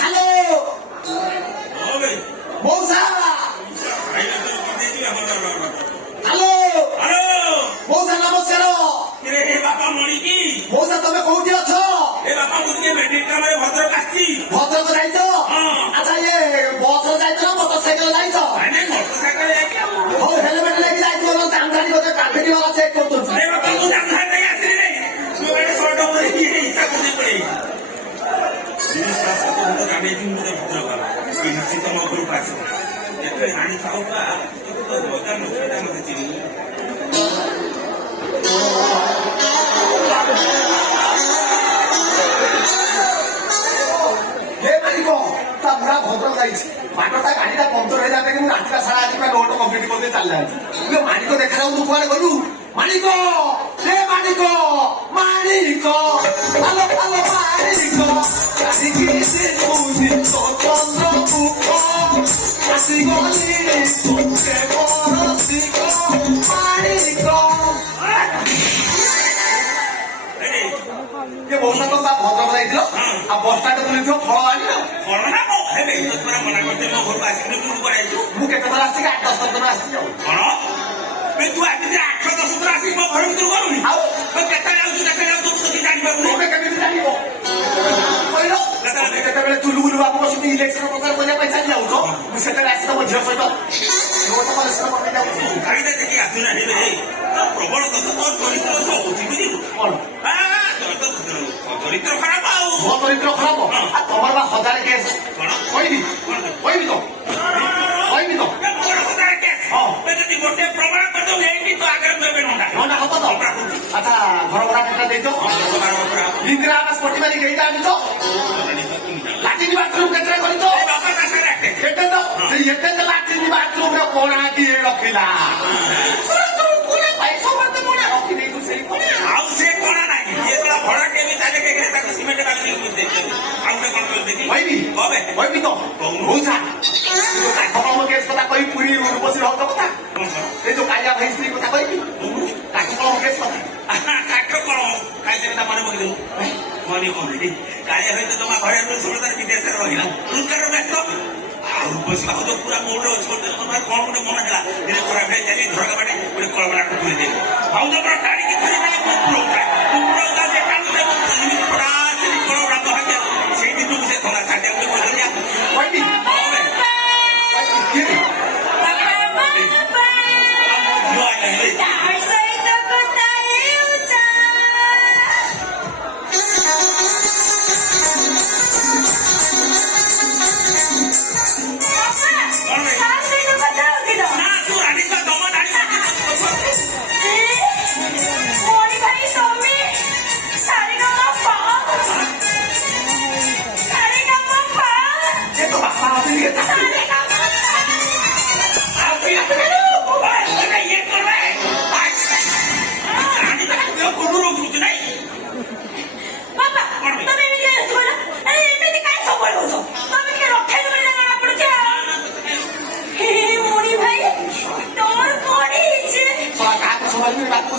Hello মৌসা, hello মৌসা নমস্কার। মৌসা তুমি কোଉଠି ଅଛ? ଭଦ୍ରକ ଯାଇଛ? ଆଚ୍ଛା ଇଏ ବସରେ ଯାଇଛ ନା ମୋଟରସାଇକେଲ ଯାଇଛ? ହଉ ହେଲମେଟ ନେଇକି ଯାଇଥିବ ନା ଜାଣିଜାଣି ଗୋଟେ ଟ୍ରାଫିକ ବାଲା ଚେକ୍ କରୁଛନ୍ତି। ଭଦ୍ରକ ଯାଇଛି ବାଟଟା ଗାଡିଟା ପଙ୍କଚର ହେଇଯାନ୍ତା କି ମୁଁ ରାତିଟା ସାରା ଆଜି ପୁରା ରୋଡ କମ୍ପ୍ଲିଟ କରିଦେଇ ଚାଲିଯାନ୍ତି। ମାଣିକ ଦେଖାଯାଉ ତୁ କୁଆଡେ ଗଲୁ? ମାଣିକ ହେ ମାଣିକ ମାଣିକ ଆଲୋ ଆଲୋ ମାଣିକ କାହିଁକି ସେ ଶୋଇନି ତୋ ଚନ୍ଦ୍ର ମୁଖ ଆସିଗଲି ତୋତେ ବରସିକ ମାଣିକ। ये मौसा तो भद्रक जाइल आ बस स्टाण्ड बुलुथ फल आनिल मु केते थर आसी 8-10 दिन आसी चुलुबुलु बाबू बस इलेक्शन प्रचार करने चली जाऊ मुझे आसी तुम झील सहित प्रबल चरित्र खराब मो चरित्र खराब तमर बा 1000 केस कहबी तो गोटे प्रमाण हम तो अच्छा घर भड़ा टा देतो इंदिरा आवास कोटी मारी गई आनी तो लाटिन बाथरूम केतरे करी तो एटे तो लाटिन बाथरूम रे कोना की रखिला पैसा मत कोना रखि दे तू सेही कोना आउ से कोना नाही ये साला भड़ा के भी ताले के ताको सीमेंट काटी दे आउ के कोन कर देखी होइबी तो होजा तो खबर केस कथा कहि पुरी बसी रहत कथा ए जो काया भाई स्त्री कथा कहिबी काठकलम केस कथा काठकलम काई जेता माने बगिदु मनी कोन दे काया होय तो तमा घरे में 16 विदेश रे रहिला रोजगार व्यस्त आउ बसी तो पूरा मोड़ छोड़ तमा कोन गुटे मन हला दिने खरा भे जाली धरका बाटे पुरे कलबरा को पुरी दे भाउ जो पर टाड़ी की थरी माने पुरो से कान से पड़ा से कलबरा तो हके से दिन से थोड़ा छाटे को बोल दिया होइबी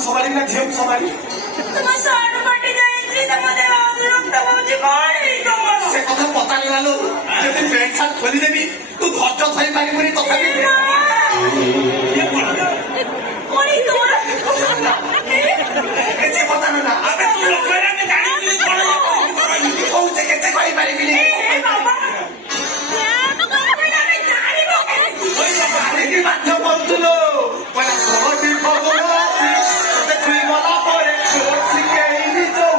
संभाली ना झेप संभाली से कथा पचारि लालो जति पेट साथ खोली देबी तू धैर्य धरि पारिबनी तथापि केचे पता ना अबे तू लोकरा में गाड़ी में कोन कोउचे केचे कहि पारिबिनी अरे की बात बोलतुलो पला सोहटी भगवान देखि मला परे कोसी केइनी जो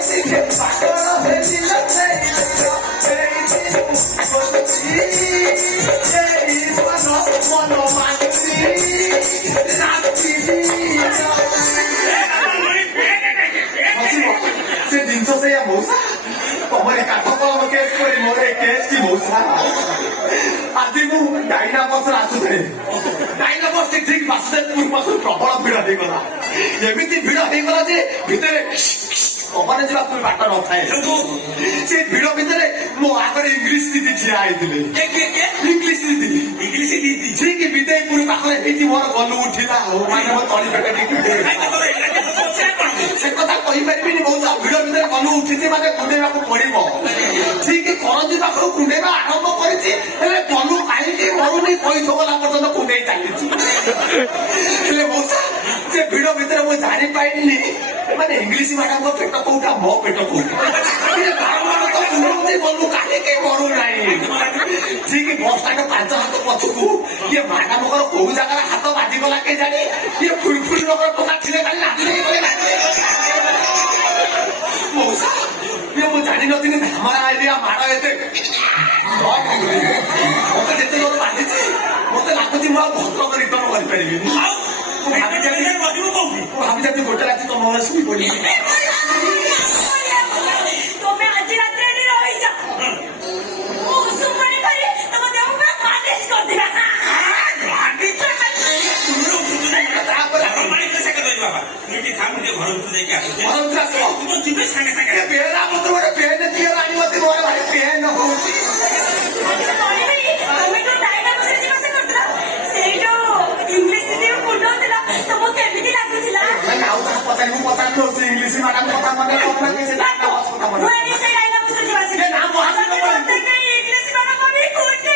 चिके पागल हेली लते से दिन से या मौसा तमरे काठकलम केस करी मोरे केस की मौसा आज मु डाइना बस आसुथे डाइना बस ठीक बासुदेवपुर पासु प्रबल भिड़ हो गला एमिति भिड़ हो गला जे भितरे कपने जा कोई बाट न थाए से भिड़ भितरे मो आगर इंग्लिश दीदी छिया आइथिले इंग्लिश दीदी ठीक विदयपुर पाखले हेती मोर गलु उठिला हो माने मो तळी पेटे ଗଲୁ ଉଠିଛି ମାନେ କୁଣ୍ଡେଇବାକୁ ପଡିବ ଠିକ କରଞ୍ଜି ପାଖରୁ କୁଣ୍ଡେଇବା ଆରମ୍ଭ କରିଛି ହେଲେ ଗଲୁ କାହିଁକି ମରୁନି କଇଥ ଗଲା ପର୍ଯ୍ୟନ୍ତ କୁଣ୍ଡେଇ ଚାଲିଛି ହେଲେ ମଉସା ସେ ଭିଡ ଭିତରେ ମୁଁ ଜାଣିପାରିନି ମାନେ ଇଂଲିଶ ମ୍ୟାଡାମଙ୍କ ପେଟ କୋଉଟା ମୋ ପେଟ କୋଉଟା ବାରମ୍ବାର ତ କୁଣ୍ଡଉଛି ଗଲୁ କାହିଁକି ମରୁନାହିଁ ଠିକ ବସଷ୍ଟାଣ୍ଡ 5 ହାତ ପଛକୁ ଇଏ ମ୍ୟାଡାମଙ୍କର କୋଉ ଜାଗାରେ ହାତ ବାଜିଗଲା କେଜାଣି ଇଏ ଫୁଲଫୁଲି ନଗର ଟଙ୍କା ଥିଲେ କାଲି ମଉସା ଇଏ ମୁଁ ଜାଣିନଥିଲି ଧାମରା ଏରିଆ ମାଡ଼ ଏତେ ମତେ ଯେତେ ଜୋର ବାଜିଛି ମତେ ଲାଗୁଛି ମୁଁ ଆଉ ଭଦ୍ରକ ରିଟର୍ନ କରିପାରିବିନି ଆଉ ମୁଁ ଭାବି ଯଦି ଗୋଟେ ରାତି ତମ ଘରେ ଶୋଇ ପଡିବି ତମେ ଆଜି ରାତିରେ ଏଠି ରହିଛ ମୁଁ ଉଷୁମ ପାଣି କରି ତମ ଦେହ ପୁରା ମାଲିସ କରିଦେବା ଯିବେ ସାଙ୍ଗେ ସାଙ୍ଗେ ପେରା ମତେ ଗୋଟେ ପେନ୍ ଦିଅ ଆଣିମତେ ମୋର ଭାରି ପେନ୍ ହଉଛି ତମେ ଯୋଉ ଡାଇନାମୋସରେ ଯିବା ସେ କରୁଥିଲ ସେଇ ଯୋଉ ଇଂଲିଶ ଦିଦି ମୁଣ୍ଡଉଥିଲା ତମକୁ କେମିତି ଲାଗୁଥିଲା ଆଉ କାହା ପଚାରିବୁ ପଚାରିଲୁ ସେ ଇଂଲିଶ ମ୍ୟାଡାମ କଥା ମନେ ରଖୁନାହାନ୍ତି ସେ କଥା ମନେ ମୁଁ ଏଠି ସେଇ ଡାଇନାମୋସରେ ଯିବା ଏ ନା ମହାବୀର ଇଂଲିଶ ମ୍ୟାଡାମ ବି କୁହନ୍ତି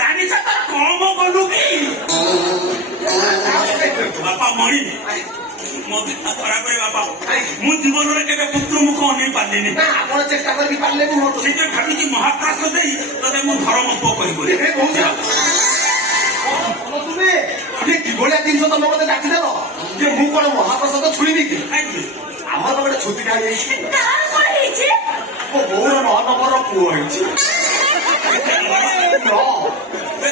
ରାଣୀ ସାତର କମ ଗଲୁ କି ବାପା ମଣି ମୋ ଦେହ ଖରାପ ରେ ବାପା ମୁଁ ଜୀବନରେ କେବେ ପୁତ୍ର ମୁଖ ଅନେଇ ପାରିଲିନି ନା ଆପଣ ଚେଷ୍ଟା କରିକି ପାରିଲେ ମୁଁ ମୋର ସେଇଟା ଭାବିଛି ମହାକାଶ ଦେଇ ତତେ ମୁଁ ଧର୍ମ ପୁଅ କରିବି ଏ କହୁଛ ତୁମେ ଇଏ କିଭଳିଆ ଜିନିଷ ତମେ ମତେ ଡାକିଦେଲ ଯେ ମୁଁ କଣ ମହାପ୍ରସାଦ ଛୁଇଁବି କି ଆମର ଗୋଟେ ଛୁଟିଟା ହେଇଯାଇଛି କାହାର କଣ ହେଇଛି ମୋ ବୋଉର 9 ନମ୍ବରର ପୁଅ ହେଇଛି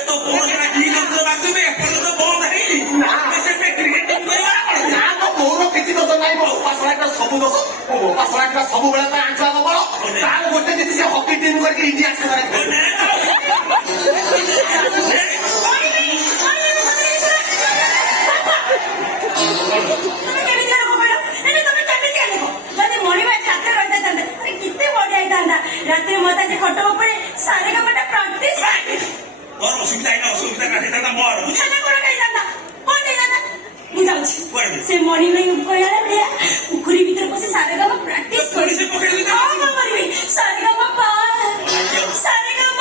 ତ ବୋର କି ବାସିବେ ଏପର୍ଯ୍ୟନ୍ତ ବନ୍ଦ ହେଇନି ନା। ସେଟା କ୍ରିକେଟିଂ କରିବା ନା ମୋ ବୋଉର କିଛି ଦୋଷ ନାହିଁ ମୋ ଉପାସନାଟା ସବୁ ଦୋଷ ମୋ ଉପାସନାଟା ସବୁବେଳେ ପାଇଁ ଆଣ୍ଠୁଆ କବଳ ତାର ଗୋଟେ ଯଦି ସେ ହକି ଟିମ୍ କରିକି ଇଣ୍ଡିଆ ସାଙ୍ଗରେ ତମେ କେମିତି ଆଣିବ କହିଲ ଏଠି ତମେ କେମିତି ଆଣିବ ଯଦି ମଣିବା ରାତିରେ ରହିଯାଇଥାନ୍ତେ ଆରେ କେତେ ବଢିଆ ହେଇଥାନ୍ତା ରାତିରେ ମତେ ଆଜି ଖଟ ଉପରେ ସାରେଗାମାଟା ପ୍ରାକ୍ଟିସ ମୋର ଅସୁବିଧା ହେଇନା ଅସୁବିଧା କାଟିଥାନ୍ତା ମୋର ଖାନା କଣ ଖାଇଥାନ୍ତା କଣ ଖାଇଥାନ୍ତା ମୁଁ ଯାଉଛି କୁଆଡେ? ସେ ମଣି ଭାଇ କହିଲା ଭଳିଆ ପୁଖୁରୀ ଭିତରେ ପଶି ସାରେଗାମା ପ୍ରାକ୍ଟିସ ପୋଲିସ ପକେଇଦେଲି ତ? କଣ କରିବି ସାରେଗାମା ପା ସାରେଗାମା